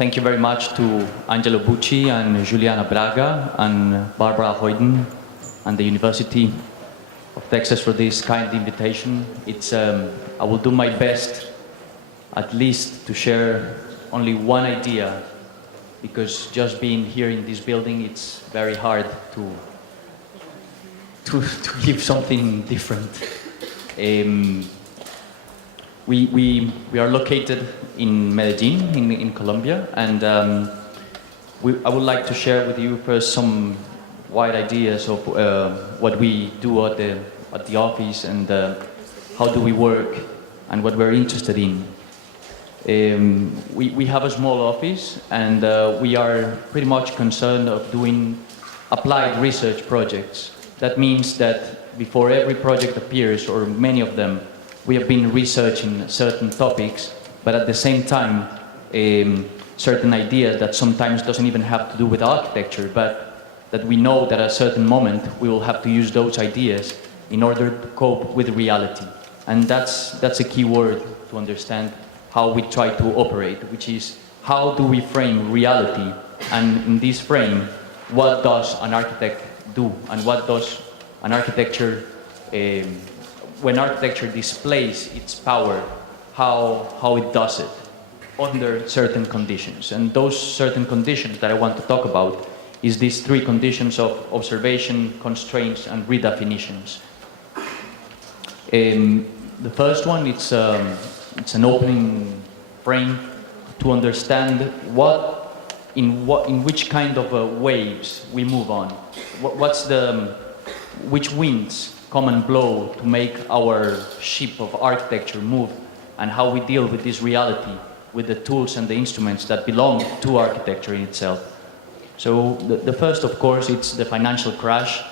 thank you very much to Angelo Bucci and Juliana Braga and Barbara Hoyden and the University of Texas for this kind invitation. I will do my best at least to share only one idea, because just being here in this building, it's very hard to give something different. We are located in Medellin, in Colombia, and I would like to share with you first some wide ideas of what we do at the office and how do we work and what we're interested in. We have a small office, and we are pretty much concerned of doing applied research projects. That means that before every project appears, or many of them, we have been researching certain topics, but at the same time, certain ideas that sometimes doesn't even have to do with architecture, but that we know that at a certain moment we will have to use those ideas in order to cope with reality. And that's a key word to understand how we try to operate, which is how do we frame reality, and in this frame, what does an architect do, and what does an architecture, when architecture displays its power, how it does it under certain conditions. And those certain conditions that I want to talk about is these three conditions of observation, constraints, and redefinitions. The first one, it's an opening frame to understand in which kind of waves we move on. Which winds come and blow to make our ship of architecture move, and how we deal with this reality with the tools and the instruments that belong to architecture in itself. So the first, of course, it's the financial crash,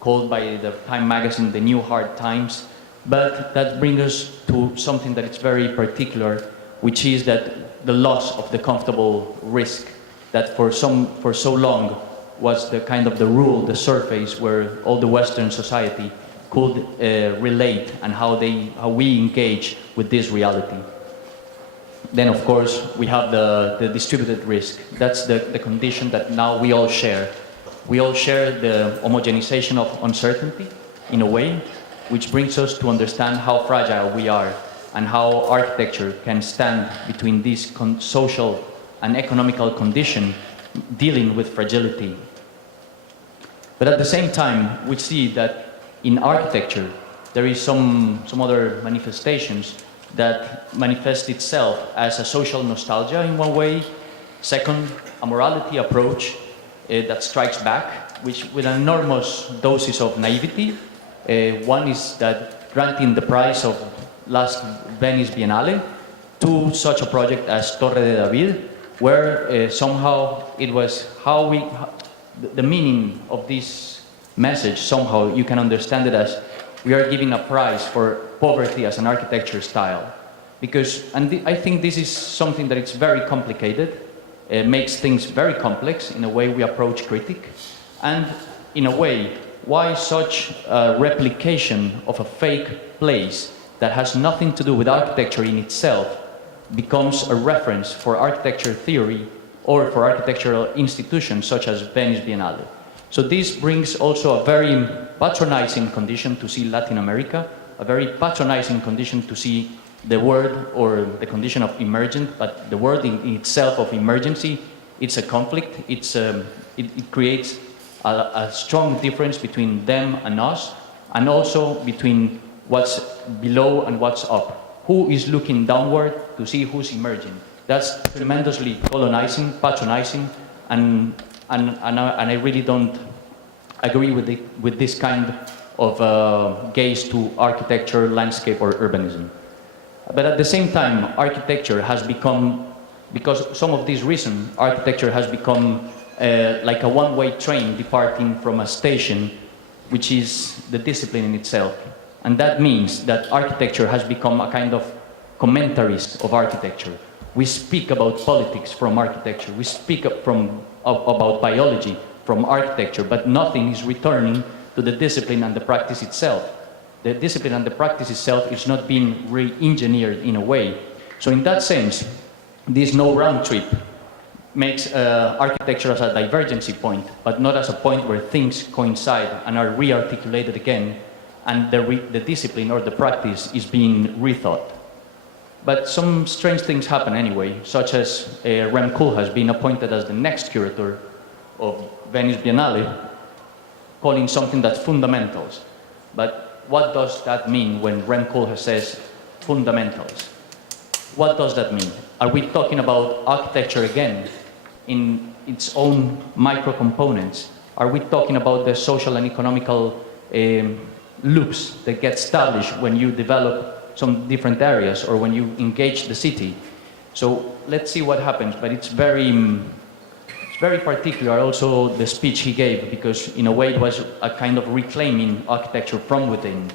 called by the Time magazine the new hard times, but that brings us to something that is very particular, which is that the loss of the comfortable risk that for so long was the kind of the rule, the surface where all the Western society could relate, and how we engage with this reality. Then, of course, we have the distributed risk. That's the condition that now we all share. We all share the homogenization of uncertainty, in a way, which brings us to understand how fragile we are and how architecture can stand between this social and economical condition dealing with fragility. But at the same time, we see that in architecture, there is some other manifestations that manifest itself as a social nostalgia in one way. Second, a morality approach that strikes back, which with an enormous doses of naivety. One is that granting the prize of last Venice Biennale to such a project as Torre de David, where somehow it was the meaning of this message, somehow you can understand it as we are giving a prize for poverty as an architecture style. I think this is something that it's very complicated, makes things very complex in a way we approach critique, and in a way, why such a replication of a fake place that has nothing to do with architecture in itself becomes a reference for architecture theory or for architectural institutions such as Venice Biennale. So this brings also a very patronizing condition to see Latin America, a very patronizing condition to see the word or the condition of emergent, but the word in itself of emergency, it's a conflict, it creates a strong difference between them and us, and also between what's below and what's up. Who is looking downward to see who's emerging? That's tremendously colonizing, patronizing, and I really don't agree with this kind of gaze to architecture, landscape, or urbanism. But at the same time, architecture has become, because some of these reasons, architecture has become like a one-way train departing from a station, which is the discipline in itself. And that means that architecture has become a kind of commentaries of architecture. We speak about politics from architecture. We speak about biology from architecture, but nothing is returning to the discipline and the practice itself. The discipline and the practice itself is not being re-engineered in a way. So in that sense, This no round trip makes architecture as a divergency point, but not as a point where things coincide and are re-articulated again, and the discipline or the practice is being rethought. But some strange things happen anyway, such as Rem Kool has been appointed as the next curator of Venice Biennale, calling something that's fundamentals. But what does that mean when Rem Kool says fundamentals? What does that mean? Are we talking about architecture again in its own micro components? Are we talking about the social and economical loops that get established when you develop some different areas or when you engage the city? So let's see what happens, but it's very particular also the speech he gave, because in a way it was a kind of reclaiming architecture from within.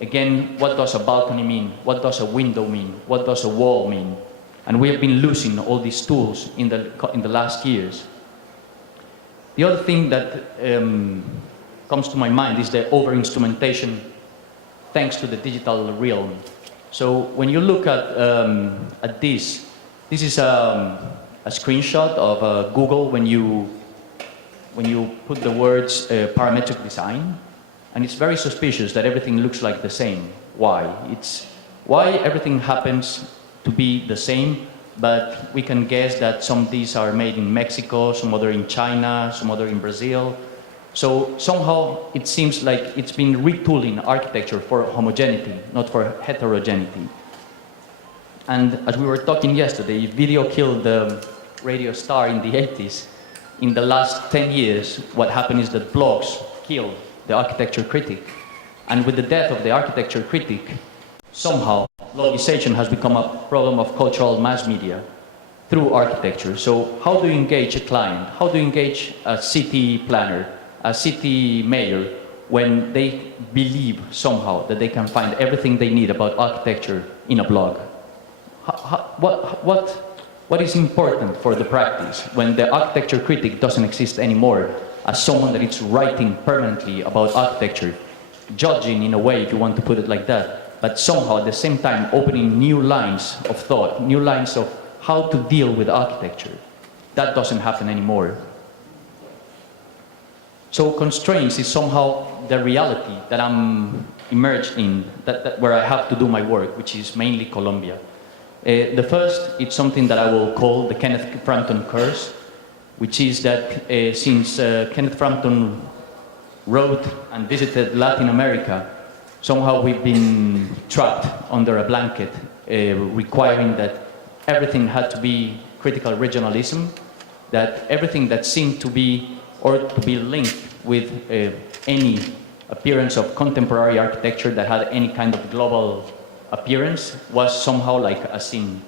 Again, what does a balcony mean? What does a window mean? What does a wall mean? And we have been losing all these tools in the last years. The other thing that comes to my mind is the over-instrumentation thanks to the digital realm. So when you look at this is a screenshot of Google when you put the words parametric design, and it's very suspicious that everything looks like the same. Why? Why everything happens to be the same, but we can guess that some of these are made in Mexico, some other in China, some other in Brazil. So somehow it seems like it's been retooling architecture for homogeneity, not for heterogeneity. And as we were talking yesterday, video killed the radio star in the 80s. In the last 10 years, what happened is that blogs killed the architecture critic. And with the death of the architecture critic, somehow logization has become a problem of cultural mass media through architecture. So how do you engage a client? How do you engage a city planner, a city mayor, when they believe somehow that they can find everything they need about architecture in a blog? What is important for the practice when the architecture critic doesn't exist anymore as someone that is writing permanently about architecture, judging in a way, if you want to put it like that, but somehow at the same time opening new lines of thought, new lines of how to deal with architecture? That doesn't happen anymore. So constraints is somehow the reality that I'm immersed in, where I have to do my work, which is mainly Colombia. The first, it's something that I will call the Kenneth Frampton curse, which is that since Kenneth Frampton wrote and visited Latin America, somehow we've been trapped under a blanket, requiring that everything had to be critical regionalism, that everything that seemed to be or to be linked with any appearance of contemporary architecture that had any kind of global appearance was somehow like a sin.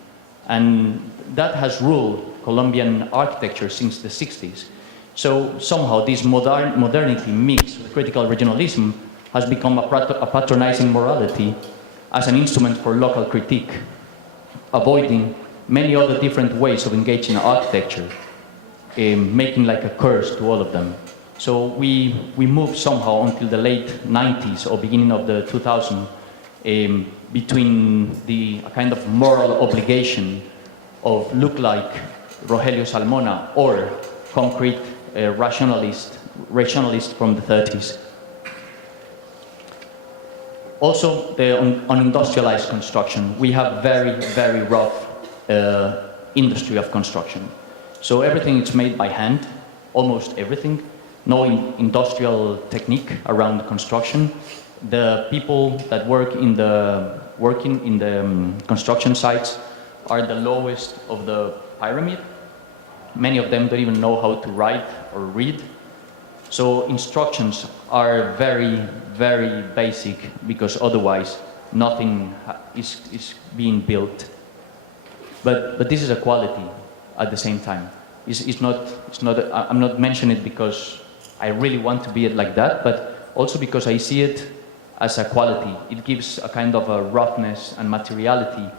And that has ruled Colombian architecture since the 60s. So somehow this modernity mixed with critical regionalism has become a patronizing morality as an instrument for local critique, avoiding many other different ways of engaging architecture, making like a curse to all of them. So we moved somehow until the late 90s or beginning of the 2000s between the kind of moral obligation of look like Rogelio Salmona or concrete rationalist from the 30s. Also, on industrialized construction, we have very, very rough industry of construction. So everything is made by hand, almost everything. No industrial technique around construction. The people that working in the construction sites are the lowest of the pyramid. Many of them don't even know how to write or read. So instructions are very, very basic, because otherwise nothing is being built. But this is a quality at the same time. I'm not mentioning it because I really want to be it like that, but also because I see it as a quality. It gives a kind of a roughness and materiality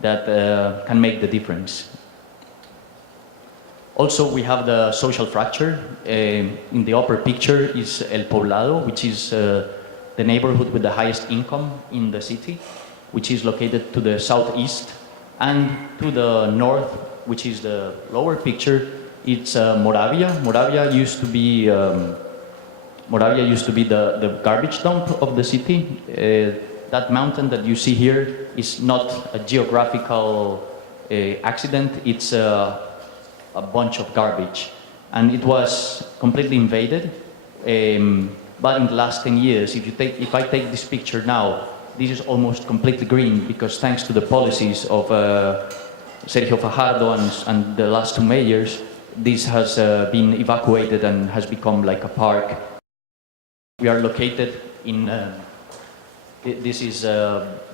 that can make the difference. Also, we have the social fracture. In the upper picture is El Poblado, which is the neighborhood with the highest income in the city, which is located to the southeast And to the north, which is the lower picture, it's Moravia. Moravia used to be the garbage dump of the city. That mountain that you see here is not a geographical accident, it's a bunch of garbage. And it was completely invaded. But in the last 10 years, if I take this picture now, this is almost completely green because thanks to the policies of Sergio Fajardo and the last two mayors, this has been evacuated and has become like a park. We are located in, this is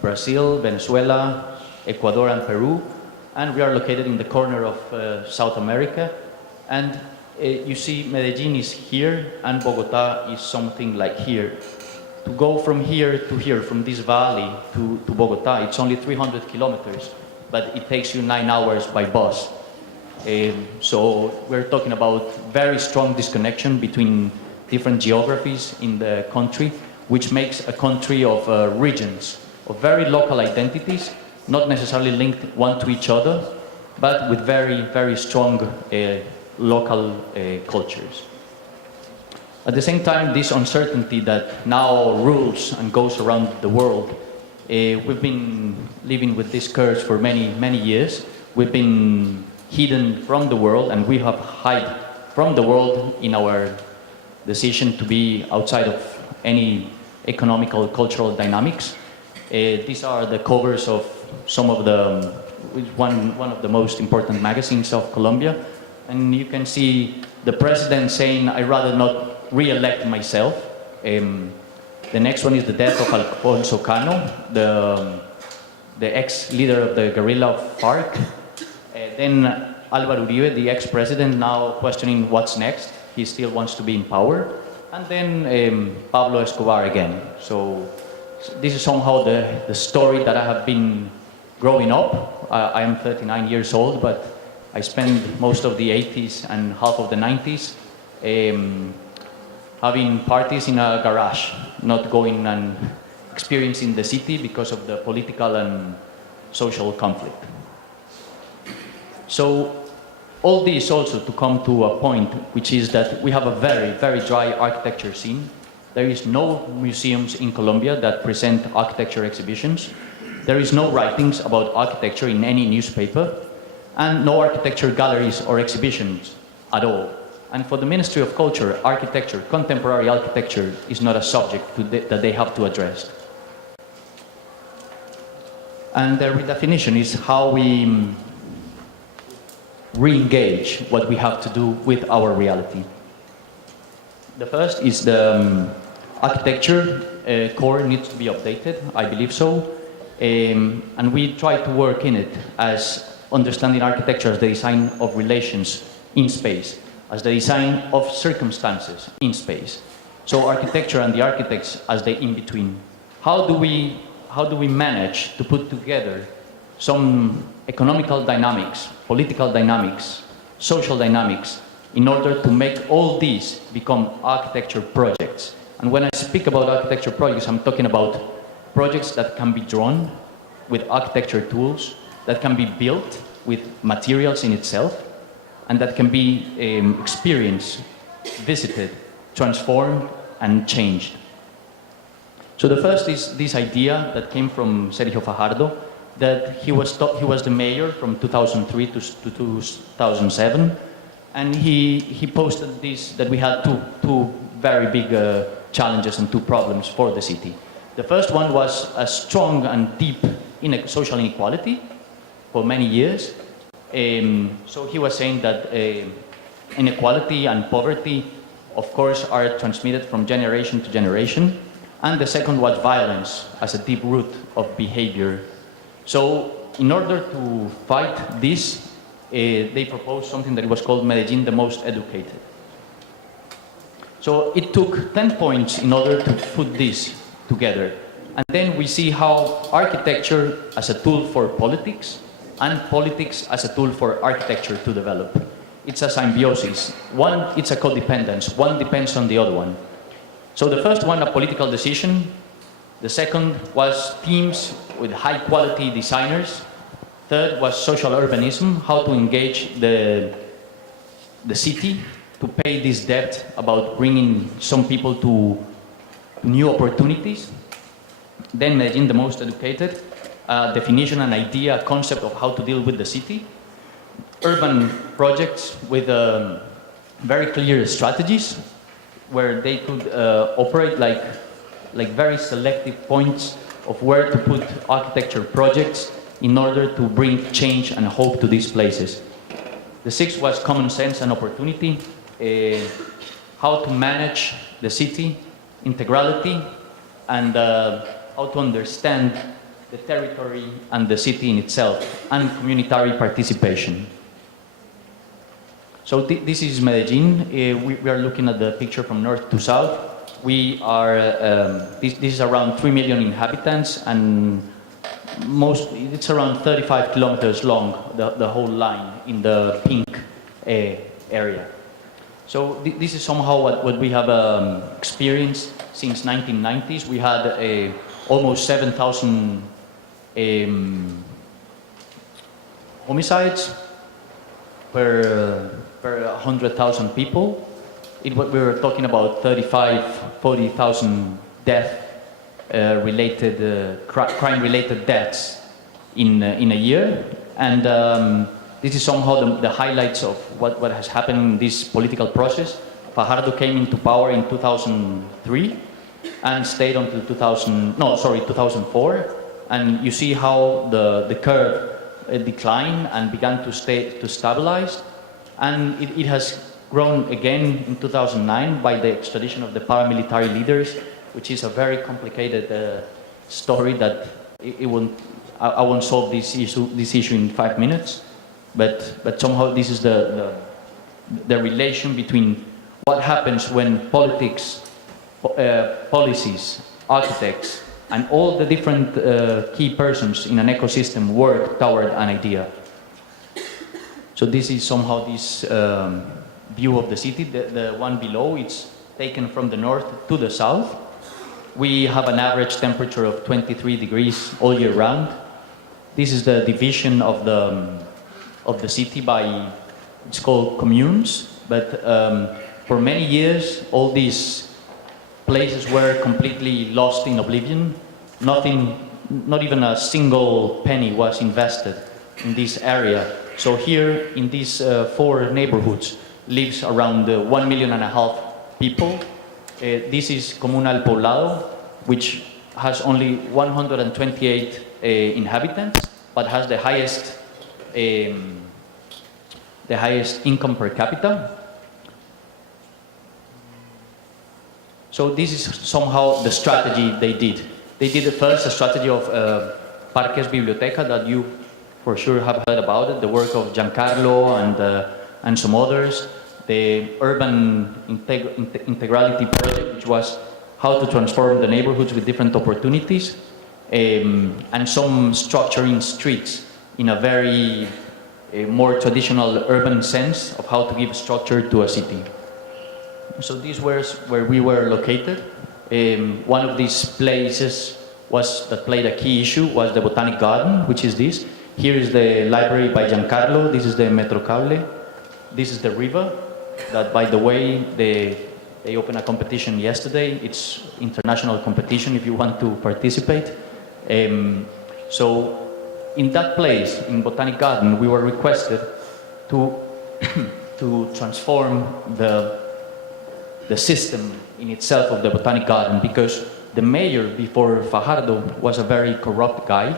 Brazil, Venezuela, Ecuador and Peru, and we are located in the corner of South America. And you see Medellin is here and Bogota is something like here. To go from here to here, from this valley to Bogota, it's only 300 kilometers, but it takes you 9 hours by bus. So we're talking about very strong disconnection between different geographies in the country, which makes a country of regions, of very local identities, not necessarily linked one to each other, but with very, very strong local cultures. At the same time, this uncertainty that now rules and goes around the world, we've been living with this curse for many, many years. We've been hidden from the world, and we have hid from the world in our decision to be outside of any economical, cultural dynamics. These are the covers of some of the, one of the most important magazines of Colombia. And you can see the president saying, I'd rather not re-elect myself. The next one is the death of Alfonso Cano, the ex-leader of the guerrilla FARC. Then Álvaro Uribe, the ex-president, now questioning what's next. He still wants to be in power. And then Pablo Escobar again. So this is somehow the story that I have been growing up. I am 39 years old, but I spent most of the 80s and half of the 90s having parties in a garage, not going and experiencing the city because of the political and social conflict. So all this also to come to a point, which is that we have a very, very dry architecture scene. There is no museums in Colombia that present architecture exhibitions. There is no writings about architecture in any newspaper, and no architecture galleries or exhibitions at all. And for the Ministry of Culture, architecture, contemporary architecture is not a subject that they have to address. And the redefinition is how we re-engage what we have to do with our reality. The first is the architecture core needs to be updated, I believe so. And we try to work in it as understanding architecture as the design of relations in space, as the design of circumstances in space. So architecture and the architects as the in-between. How do we manage to put together some economical dynamics, political dynamics, social dynamics, in order to make all these become architecture projects? And when I speak about architecture projects, I'm talking about projects that can be drawn with architecture tools, that can be built with materials in itself, and that can be experienced, visited, transformed, and changed. So the first is this idea that came from Sergio Fajardo, that he was the mayor from 2003 to 2007, and he posted this, that we had two very big challenges and two problems for the city. The first one was a strong and deep social inequality for many years. So he was saying that inequality and poverty, of course, are transmitted from generation to generation. And the second was violence as a deep root of behavior. So in order to fight this, they proposed something that was called Medellin the Most Educated. So it took 10 points in order to put this together. And then we see how architecture as a tool for politics and politics as a tool for architecture to develop. It's a symbiosis. One, it's a codependence. One depends on the other one. So the first one, a political decision. The second was teams with high quality designers. Third was social urbanism, how to engage the city to pay this debt about bringing some people to new opportunities. Then Medellin, the most educated, definition, an idea, a concept of how to deal with the city. Urban projects with very clear strategies where they could operate like very selective points of where to put architecture projects in order to bring change and hope to these places. The sixth was common sense and opportunity, how to manage the city, integrality, and how to understand the territory and the city in itself, and communitary participation. So this is Medellin. We are looking at the picture from north to south. We are, this is around 3 million inhabitants, and it's around 35 kilometers long, the whole line in the pink area. So this is somehow what we have experienced since 1990s. We had almost 7,000 homicides per 100,000 people. We were talking about 40,000 crime-related deaths in a year, and this is somehow the highlights of what has happened in this political process. Fajardo came into power in 2003 and stayed until 2004, and you see how the curve declined and began to stabilize, and it has grown again in 2009 by the extradition of the paramilitary leaders, which is a very complicated story that I won't solve this issue in 5 minutes, but somehow this is the relation between what happens when politics, policies, architects, and all the different key persons in an ecosystem work toward an idea. So this is somehow this view of the city. The one below, it's taken from the north to the south. We have an average temperature of 23 degrees all year round. This is the division of the city by, it's called communes, but for many years all these places were completely lost in oblivion. Nothing, not even a single penny was invested in this area. So here in these 4 neighborhoods lives around 1.5 million people. This is Comunal Poblado, which has only 128 inhabitants, but has the highest income per capita. So this is somehow the strategy they did. They did first a strategy of Parques Biblioteca that you for sure have heard about it, the work of Giancarlo and some others. The urban integrality project, which was how to transform the neighborhoods with different opportunities, and some structuring streets in a very more traditional urban sense of how to give structure to a city. So these were where we were located. One of these places that played a key issue was the Botanic Garden, which is this. Here is the library by Giancarlo. This is the Metrocable. This is the river that, by the way, they opened a competition yesterday. It's international competition if you want to participate. So in that place, in Botanic Garden, we were requested to to transform the system in itself of the Botanic Garden, because the mayor before Fajardo was a very corrupt guy.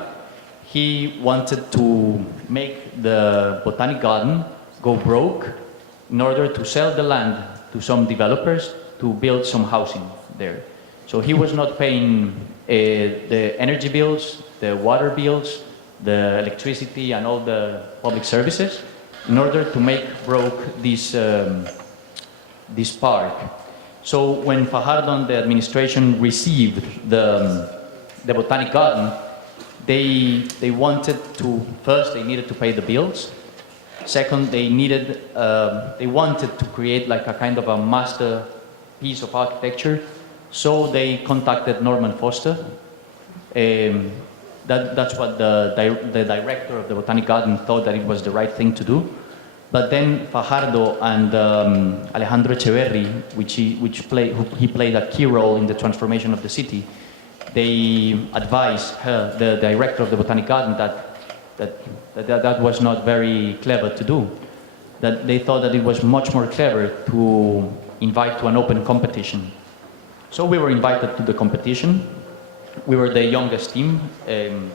He wanted to make the Botanic Garden go broke in order to sell the land to some developers to build some housing there. So he was not paying the energy bills, the water bills, the electricity and all the public services in order to make broke this park. So when Fajardo and the administration received the Botanic Garden, they wanted to, first they needed to pay the bills. Second, they wanted to create like a kind of a masterpiece of architecture. So they contacted Norman Foster. That's what the director of the Botanic Garden thought that it was the right thing to do. But then Fajardo and Alejandro Echeverri, he played a key role in the transformation of the city, they advised her, the director of the Botanic Garden, that was not very clever to do. That they thought that it was much more clever to invite to an open competition. So we were invited to the competition. We were the youngest team, and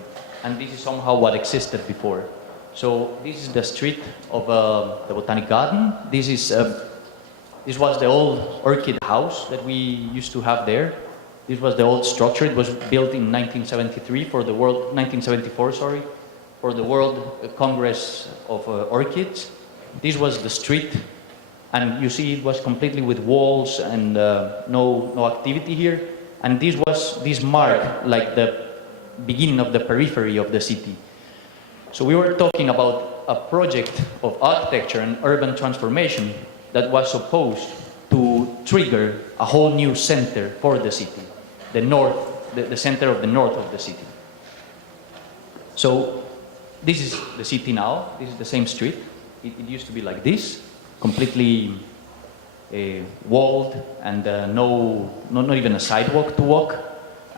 this is somehow what existed before. So this is the street of the Botanic Garden. This was the old orchid house that we used to have there. This was the old structure. It was built in 1974, sorry, for the World Congress of Orchids. This was the street, and you see it was completely with walls and no activity here. And this marked like the beginning of the periphery of the city. So we were talking about a project of architecture and urban transformation that was supposed to trigger a whole new center for the city, the north, the center of the north of the city. So this is the city now. This is the same street. It used to be like this, completely walled and not even a sidewalk to walk.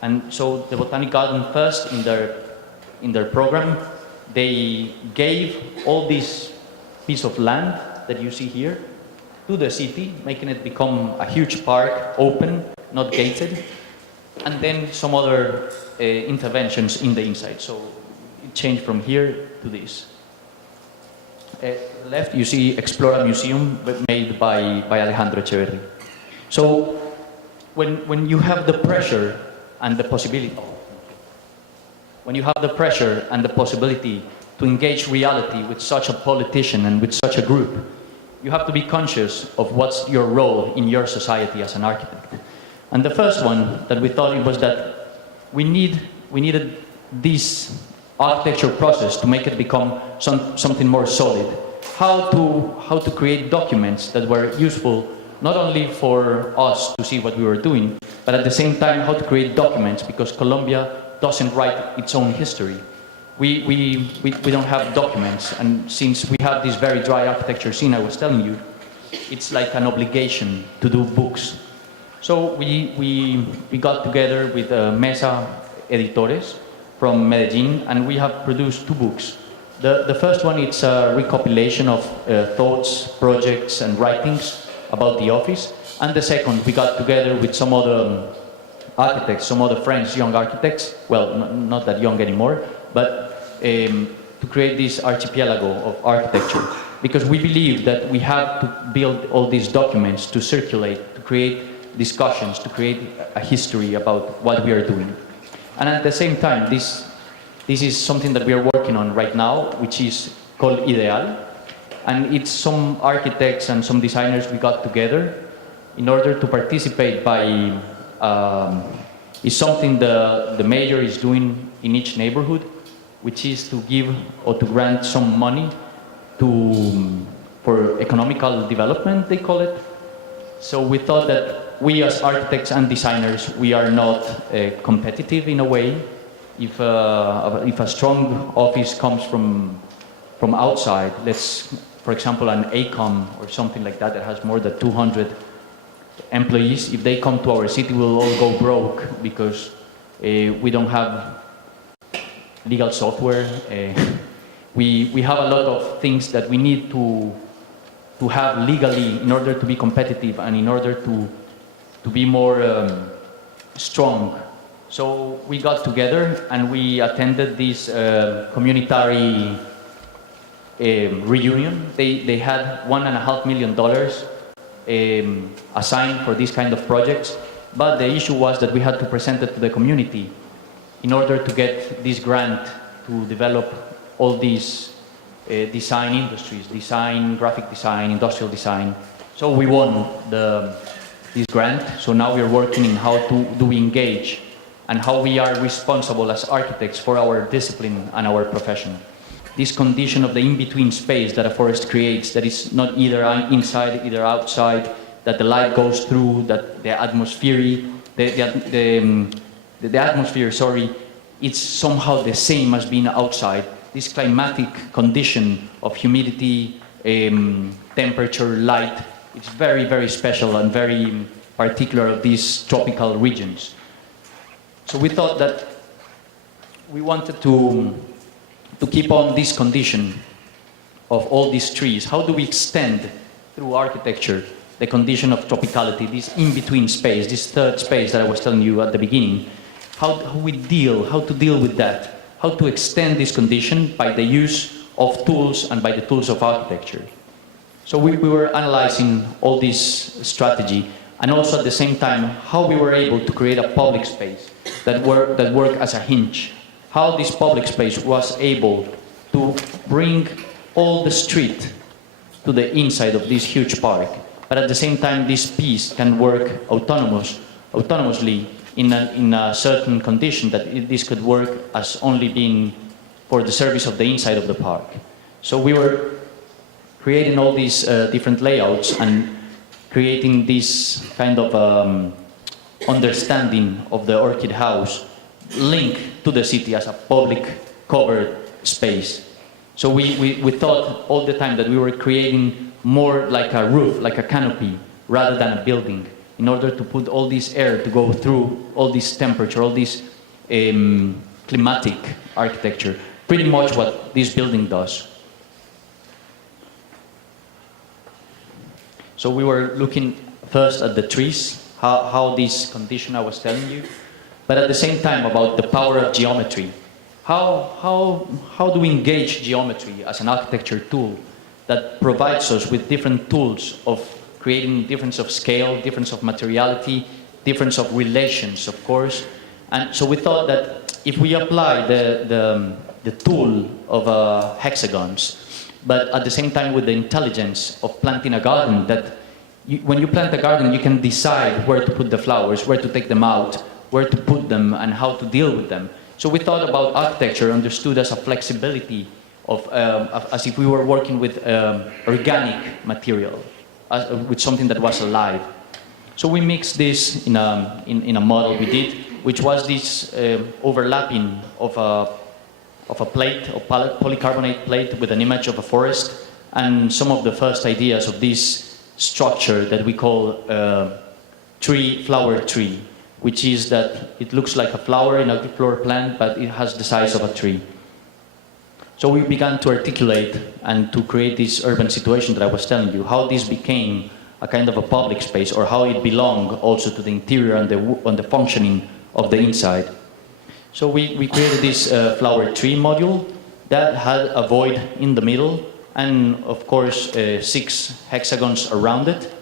And so the Botanic Garden first in their program, they gave all this piece of land that you see here to the city, making it become a huge park, open, not gated, and then some other interventions in the inside. So it changed from here to this. To the left, you see Explora Museum, made by Alejandro Echeverri. So when you have the pressure and the possibility, to engage reality with such a politician and with such a group, you have to be conscious of what's your role in your society as an architect. And the first one that we thought it was that we needed this architecture process to make it become something more solid. How to create documents that were useful not only for us to see what we were doing, but at the same time how to create documents, because Colombia doesn't write its own history. We don't have documents, and since we have this very dry architecture scene I was telling you, it's like an obligation to do books. So we got together with Mesa Editores from Medellin, and we have produced 2 books. The first one, it's a recompilation of thoughts, projects, and writings about the office. And the second, we got together with some other architects, some other French young architects, well, not that young anymore, but to create this archipelago of architecture. Because we believe that we have to build all these documents to circulate, to create discussions, to create a history about what we are doing. And at the same time, this is something that we are working on right now, which is called Ideal. And it's some architects and some designers we got together in order to participate by, is something the mayor is doing in each neighborhood, which is to give or to grant some money for economical development, they call it. So we thought that we as architects and designers, we are not competitive in a way. If a strong office comes from outside, for example, an ACOM or something like that has more than 200 employees, if they come to our city, we'll all go broke because we don't have legal software. We have a lot of things that we need to have legally in order to be competitive and in order to be more strong. So we got together and we attended this communitary reunion. They had $1.5 million assigned for these kind of projects, but the issue was that we had to present it to the community in order to get this grant to develop all these design industries, design, graphic design, industrial design. So we won this grant. So now we're working in how do we engage and how we are responsible as architects for our discipline and our profession. This condition of the in-between space that a forest creates, that is not either inside, either outside, that the light goes through, that the atmosphere, it's somehow the same as being outside. This climatic condition of humidity, temperature, light, it's very, very special and very particular of these tropical regions. So we thought that we wanted to keep on this condition of all these trees. How do we extend through architecture the condition of tropicality, this in-between space, this third space that I was telling you at the beginning? How to deal with that? How to extend this condition by the use of tools and by the tools of architecture. So we were analyzing all this strategy, and also at the same time how we were able to create a public space that worked as a hinge. How this public space was able to bring all the street to the inside of this huge park, but at the same time this piece can work autonomously in a certain condition, that this could work as only being for the service of the inside of the park. So we were creating all these different layouts and creating this kind of understanding of the orchid house linked to the city as a public covered space. So we thought all the time that we were creating more like a roof, like a canopy, rather than a building, in order to put all this air to go through all this temperature, all this climatic architecture, pretty much what this building does. So we were looking first at the trees, how this condition I was telling you, but at the same time about the power of geometry. How do we engage geometry as an architecture tool that provides us with different tools of creating difference of scale, difference of materiality, difference of relations, of course. And so we thought that if we apply the tool of hexagons, but at the same time with the intelligence of planting a garden, that when you plant a garden, you can decide where to put the flowers, where to take them out, where to put them, and how to deal with them. So we thought about architecture understood as a flexibility of as if we were working with organic material, with something that was alive. So we mixed this in a model we did, which was this overlapping of a plate, of polycarbonate plate with an image of a forest, and some of the first ideas of this structure that we call flower tree, which is that it looks like a flower in a flower plant, but it has the size of a tree. So we began to articulate and to create this urban situation that I was telling you, how this became a kind of a public space, or how it belonged also to the interior and the functioning of the inside. So we created this flower tree module that had a void in the middle, and of course 6 hexagons around it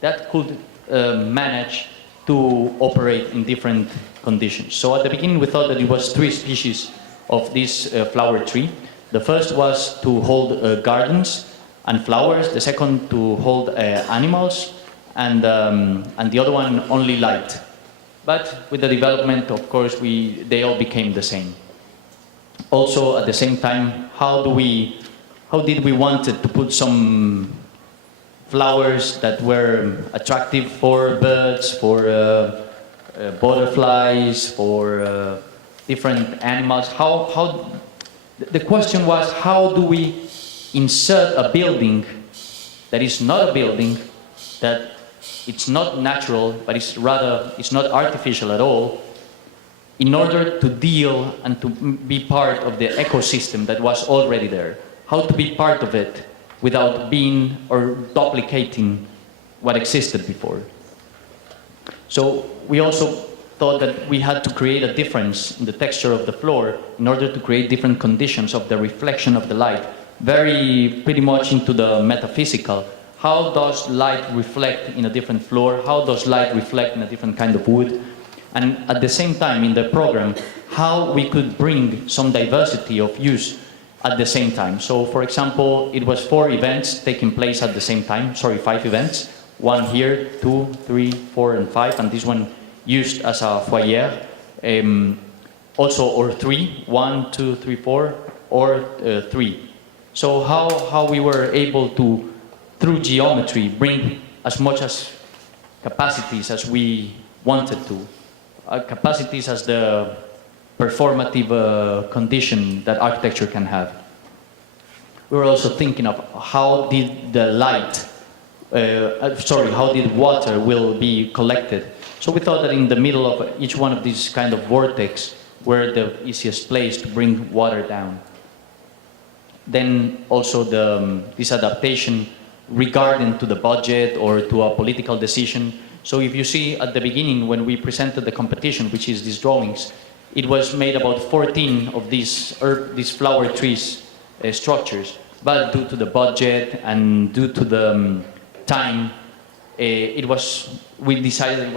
that could manage to operate in different conditions. So at the beginning we thought that it was 3 species of this flower tree. The first was to hold gardens and flowers, the second to hold animals, and the other one only light. But with the development, of course, they all became the same. Also, at the same time, how did we wanted to put some flowers that were attractive for birds, for butterflies, for different animals? The question was, how do we insert a building that is not a building, that it's not natural, but it's not artificial at all, in order to deal and to be part of the ecosystem that was already there? How to be part of it without being or duplicating what existed before? So we also thought that we had to create a difference in the texture of the floor in order to create different conditions of the reflection of the light, pretty much into the metaphysical. How does light reflect in a different floor? How does light reflect in a different kind of wood? And at the same time in the program, how we could bring some diversity of use at the same time. So for example, it was 4 events taking place at the same time, 5 events. 1 here, 2, 3, 4, and 5, and this one used as a foyer. Also, or 3, 1, 2, 3, 4, or 3. So how we were able to, through geometry, bring as much as capacities as we wanted to. Capacities as the performative condition that architecture can have. We were also thinking of how did the light, how did water will be collected. So we thought that in the middle of each one of these kind of vortex were the easiest place to bring water down. Then also this adaptation regarding to the budget or to a political decision. So if you see at the beginning when we presented the competition, which is these drawings, it was made about 14 of these flower trees structures, but due to the budget and due to the time, we decided it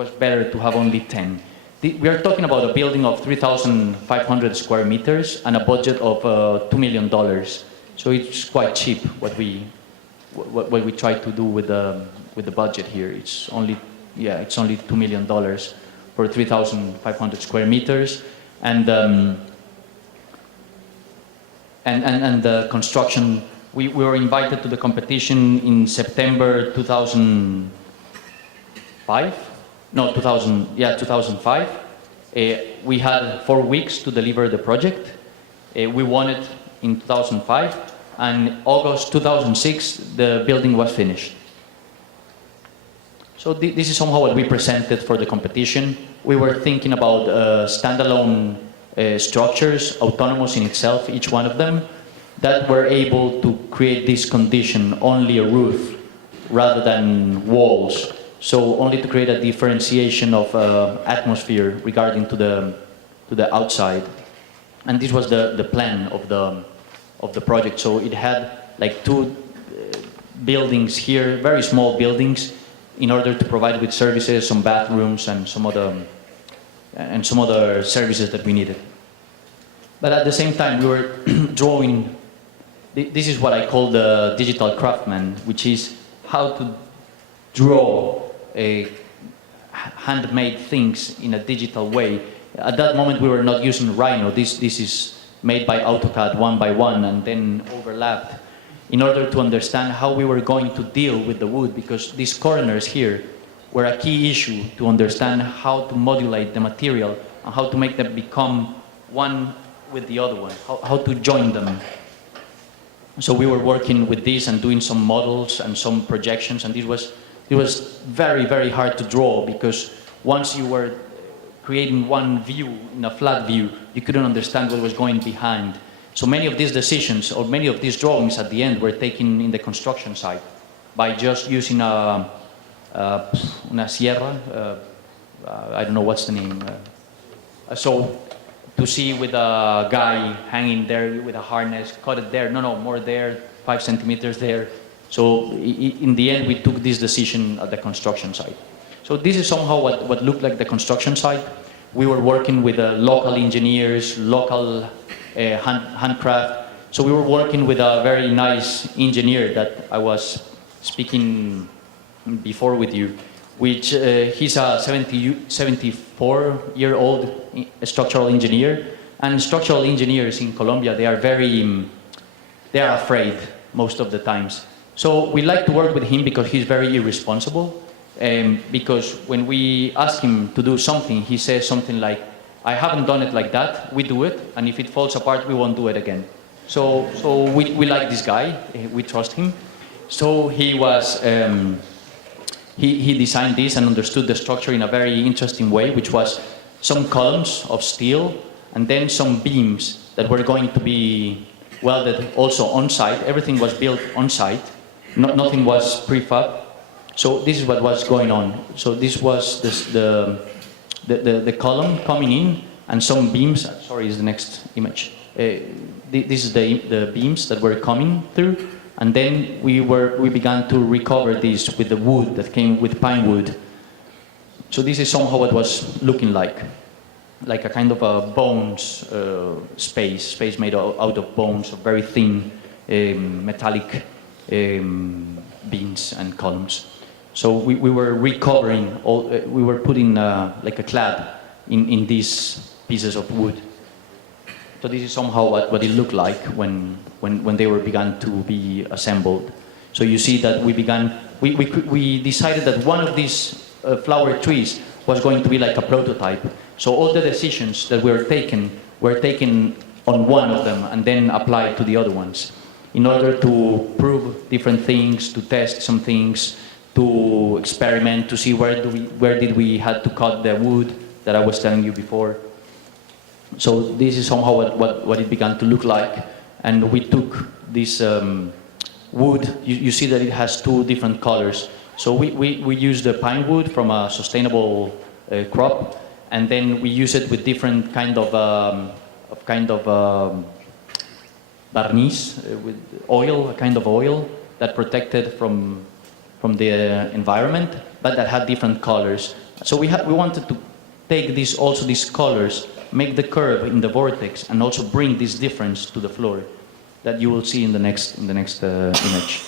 was better to have only 10. We are talking about a building of 3,500 square meters and a budget of $2 million. So it's quite cheap what we try to do with the budget here. It's only $2 million for 3,500 square meters, and the construction. We were invited to the competition in September 2005. No, 2005. We had 4 weeks to deliver the project. We won it in 2005, and August 2006 the building was finished. So this is somehow what we presented for the competition. We were thinking about standalone structures, autonomous in itself, each one of them, that were able to create this condition, only a roof rather than walls. So only to create a differentiation of atmosphere regarding to the outside. And this was the plan of the project. So it had like 2 buildings here, very small buildings, in order to provide with services, some bathrooms and some other services that we needed. But at the same time, we were drawing. This is what I call the digital craftsman, which is how to draw handmade things in a digital way. At that moment, we were not using Rhino. This is made by AutoCAD one by one and then overlapped in order to understand how we were going to deal with the wood, because these corners here were a key issue to understand how to modulate the material and how to make them become one with the other one, how to join them. So we were working with this and doing some models and some projections, and it was very, very hard to draw, because once you were creating one view, in a flat view, you couldn't understand what was going behind. So many of these decisions, or many of these drawings at the end, were taken in the construction site by just using una sierra, I don't know what's the name. So to see with a guy hanging there with a harness, cut it there, no, more there, 5 centimeters there. So in the end, we took this decision at the construction site. So this is somehow what looked like the construction site. We were working with local engineers, local handcraft. So we were working with a very nice engineer that I was speaking before with you, which he's a 74-year-old structural engineer. And structural engineers in Colombia, they are afraid most of the times. So we like to work with him because he's very irresponsible. Because when we ask him to do something, he says something like, I haven't done it like that, we do it, and if it falls apart, we won't do it again. So we like this guy, we trust him. So he designed this and understood the structure in a very interesting way, which was some columns of steel, and then some beams that were going to be welded also on-site. Everything was built on-site, nothing was prefab. So this is what was going on. So this was the column coming in, and some beams. Sorry, is the next image. This is the beams that were coming through, and then we began to recover this with the wood that came with pine wood. So this is somehow what was looking like a kind of a bones space made out of bones, of very thin metallic beams and columns. So we were recovering we were putting like a clad in these pieces of wood. So this is somehow what it looked like when they were began to be assembled. So you see that we decided that one of these flower trees was going to be like a prototype. So all the decisions that were taken on one of them and then applied to the other ones in order to prove different things, to test some things, to experiment, to see where did we had to cut the wood that I was telling you before. So this is somehow what it began to look like. And we took this wood, you see that it has two different colors. So we used the pine wood from a sustainable crop, and then we use it with different kind of barniz, with oil, a kind of oil that protected from the environment, but that had different colors. So we wanted to take these colors, make the curve in the vortex, and also bring this difference to the floor that you will see in the next image.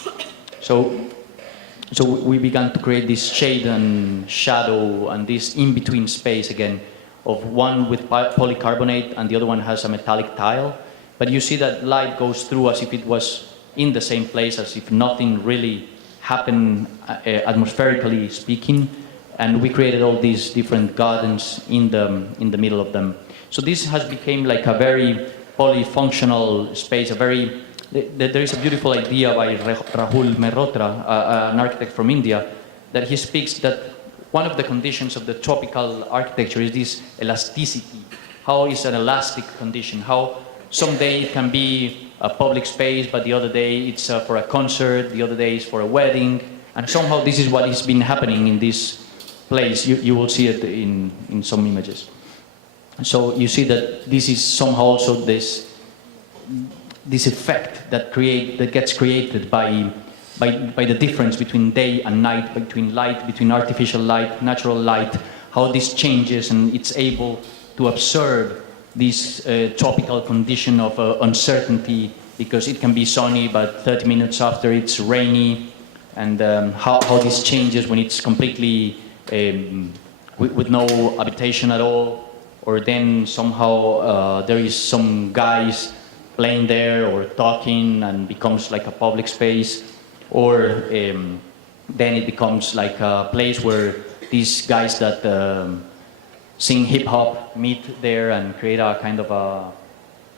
So we began to create this shade and shadow and this in-between space again, of one with polycarbonate and the other one has a metallic tile. But you see that light goes through as if it was in the same place, as if nothing really happened atmospherically speaking. And we created all these different gardens in the middle of them. So this has become like a very polyfunctional space, there is a beautiful idea by Rahul Mehrotra, an architect from India, that he speaks that one of the conditions of the tropical architecture is this elasticity. How is an elastic condition? How someday it can be a public space, but the other day it's for a concert, the other day is for a wedding, and somehow this is what has been happening in this place. You will see it in some images. So you see that this is somehow also this effect that gets created by the difference between day and night, between light, between artificial light, natural light, how this changes, and it's able to observe this tropical condition of uncertainty, because it can be sunny, but 30 minutes after it's rainy, and how this changes when it's completely with no habitation at all, or then somehow there is some guys playing there or talking and becomes like a public space, or then it becomes like a place where these guys that sing hip-hop meet there and create a kind of a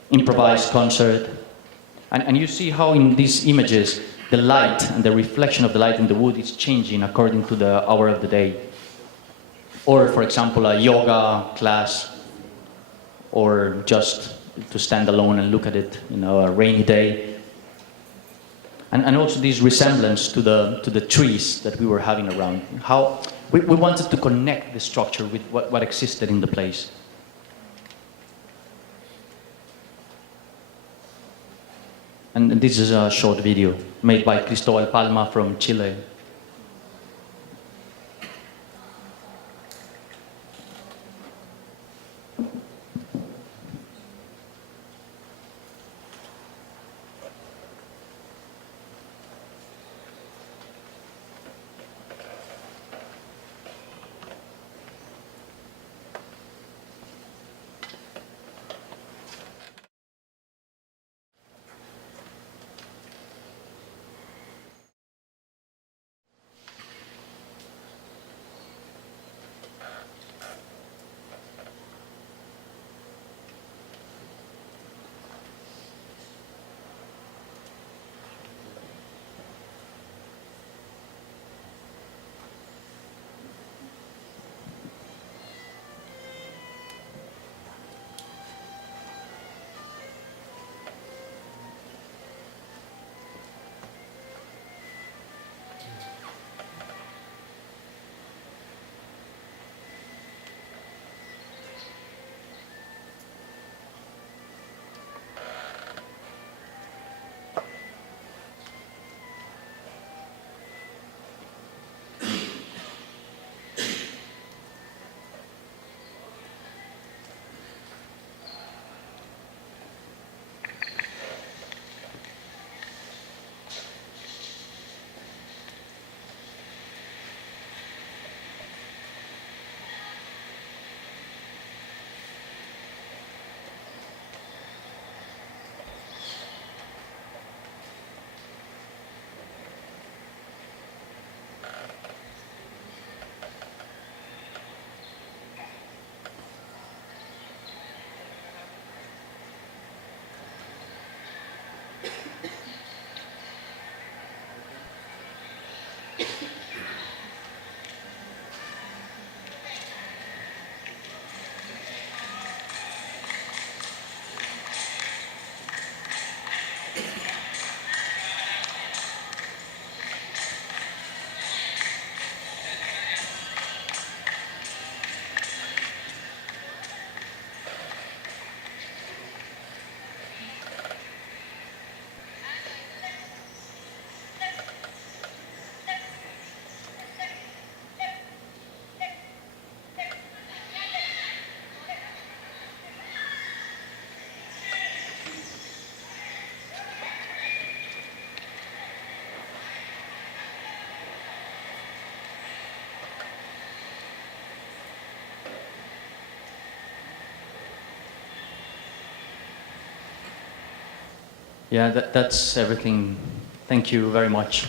improvised concert. And you see how in these images the light and the reflection of the light in the wood is changing according to the hour of the day. Or for example a yoga class, or just to stand alone and look at it, a rainy day. And also this resemblance to the trees that we were having around. How we wanted to connect the structure with what existed in the place. And this is a short video made by Cristobal Palma from Chile. Yeah, that's everything. Thank you very much.